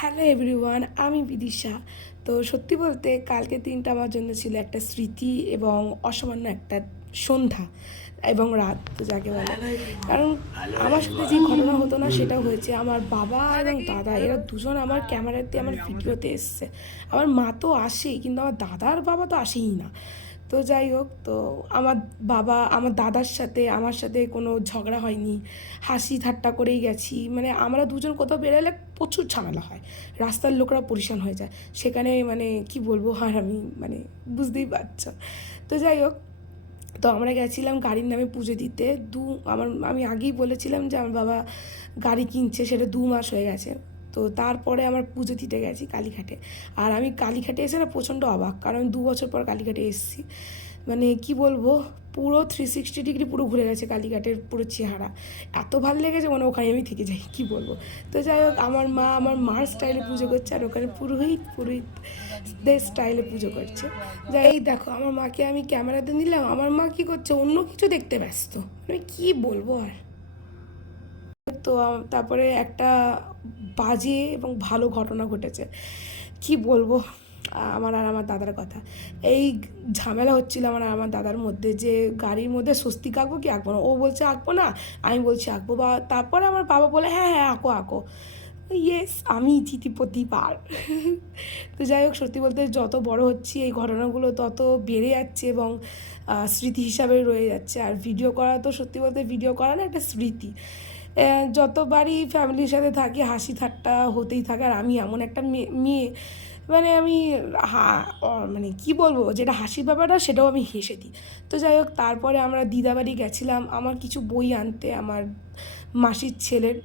Hello everyone, আমি বিদিশা। তো সত্যি বলতে কালকে দিনটা আমার জন্য ছিল একটা স্মৃতি এবং অসামান্য একটা সন্ধ্যা এবং রাত, তো যাকে বলে। কারণ আমার সাথে যে ঘটনা হতো না সেটা হয়েছে আমার বাবা এবং দাদা, এরা দুজন আমার ক্যামেরাতে আমার ভিডিওতে এসছে। আমার মা তো আসেই, কিন্তু আমার দাদার বাবা তো আসেই না। তো যাই হোক, তো আমার বাবা আমার দাদার সাথে আমার সাথে কোনো ঝগড়া হয়নি, হাসি ঠাট্টা করেই গেছি। মানে আমরা দুজন কোথাও বেরোলে প্রচুর ঝামেলা হয়, রাস্তার লোকরা পরিশান হয়ে যায় সেখানে। মানে কি বলবো, আর আমি মানে বুঝতেই পারছো। তো যাই হোক, তো আমরা গেছিলাম গাড়ির নামে পুজো দিতে। আমি আগেই বলেছিলাম যে আমার বাবা গাড়ি কিনছে, সেটা 2 মাস হয়ে গেছে। তো তারপরে আমার পুজো দিতে গেছি কালীঘাটে। আর আমি কালীঘাটে এসে না প্রচণ্ড অবাক, কারণ 2 বছর পর কালীঘাটে এসেছি। মানে কি বলবো, পুরো 360 ডিগ্রি পুরো ঘুরে গেছে কালীঘাটের পুরো চেহারা। এত ভালো লেগেছে, মানে ওখানে আমি থেকে যাই, কি বলবো। তো যাই হোক, আমার মা আমার মার স্টাইলে পুজো করছে, আর ওখানে পুরোহিতদের স্টাইলে পুজো করছে। যাই এই দেখো, আমার মাকে আমি ক্যামেরাতে নিলাম, আমার মা কি করছে, অন্য কিছু দেখতে ব্যস্ত। মানে কি বলবো আর। তো তারপরে একটা বাজে এবং ভালো ঘটনা ঘটেছে, কি বলবো। আমার আর আমার দাদার কথা, এই ঝামেলা হচ্ছিল আমার আর আমার দাদার মধ্যে, যে গাড়ির মধ্যে স্বস্তিক আঁকবো কি আঁকবো না। ও বলছে আঁকবো না, আমি বলছি আঁকবো। বা তারপরে আমার বাবা বলে হ্যাঁ হ্যাঁ আঁকো আঁকো। ইয়েস, আমি জিতি প্রতিবার। তো যাই হোক, সত্যি বলতে যত বড় হচ্ছি এই ঘটনাগুলো তত বেড়ে যাচ্ছে এবং স্মৃতি হিসাবে রয়ে যাচ্ছে। আর ভিডিও করা তো সত্যি বলতে ভিডিও করা না একটা স্মৃতি। যতবারই ফ্যামিলির সাথে থাকি হাসি ঠাট্টা হতেই থাকে। আর আমি এমন একটা মেয়ে, মানে আমি মানে কি বলবো, যেটা হাসির ব্যাপারটা সেটাও আমি হেসে দিই। তো যাই হোক, তারপরে আমরা দিদাবাড়ি গেছিলাম আমার কিছু বই আনতে, আমার মাসির ছেলের।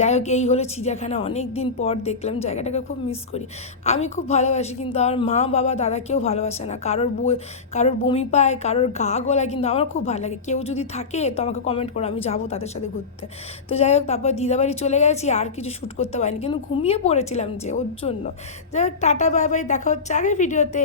যাই হোক, এই হলো চিড়িয়াখানা। অনেক দিন পর দেখলাম, জায়গাটাকে খুব মিস করি। আমি খুব ভালোবাসি, কিন্তু আমার মা বাবা দাদা কেউ ভালোবাসে না। কারোর বমি পায়, কারোর গা গলায়, কিন্তু আমার খুব ভালো লাগে। কেউ যদি থাকে তো আমাকে কমেন্ট করো, আমি যাবো তাদের সাথে ঘুরতে। তো যাই হোক, তারপর দিদাবাড়ি চলে গেছি, আর কিছু শ্যুট করতে পারিনি, কিন্তু ঘুমিয়ে পড়েছিলাম যে ওর জন্য। যাই হোক, টাটা বাই বাই, দেখা হচ্ছে আগের ভিডিওতে।